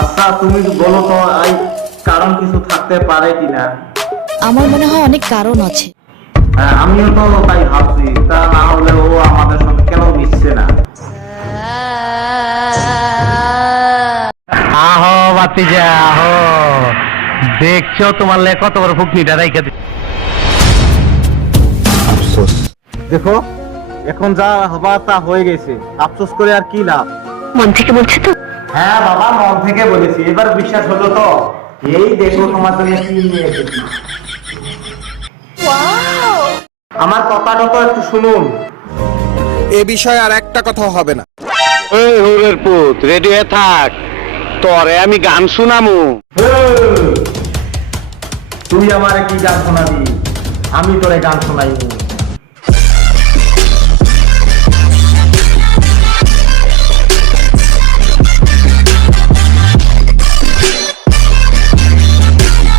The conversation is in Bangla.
আচ্ছা তুমি বলো তো এই কারণ কিছু থাকতে পারে কিনা। আমার মনে হয় অনেক কারণ আছে। হ্যাঁ, আমিও তো তাই ভাবছি, তা না হলে ও আমাদের সাথে কেন মিশছে না। আহো বাতিজা আহো, দেখছো তোমার লে কত বড় ফুকনিটা রাইখা দেখো এখন যা হবার তা হয়ে গেছে, আফসোস করে আর কি লাভ। মন থেকে বলছি তো। হ্যাঁ বাবা, মন থেকে বলেছি, এবার বিশ্বাস হলো তো। এই দেখো তোমার জন্য কি নিয়ে এসেছি। আমার কথাটা তো একটু শুনুন। এ বিষয়ে আর একটা কথা হবে না। ওই হুরের পুত রেডি হয়ে থাক, তরে আমি গান শুনামু। তুই আমারে কি গান শোনাবি? আমি তোরে গান শোনাই।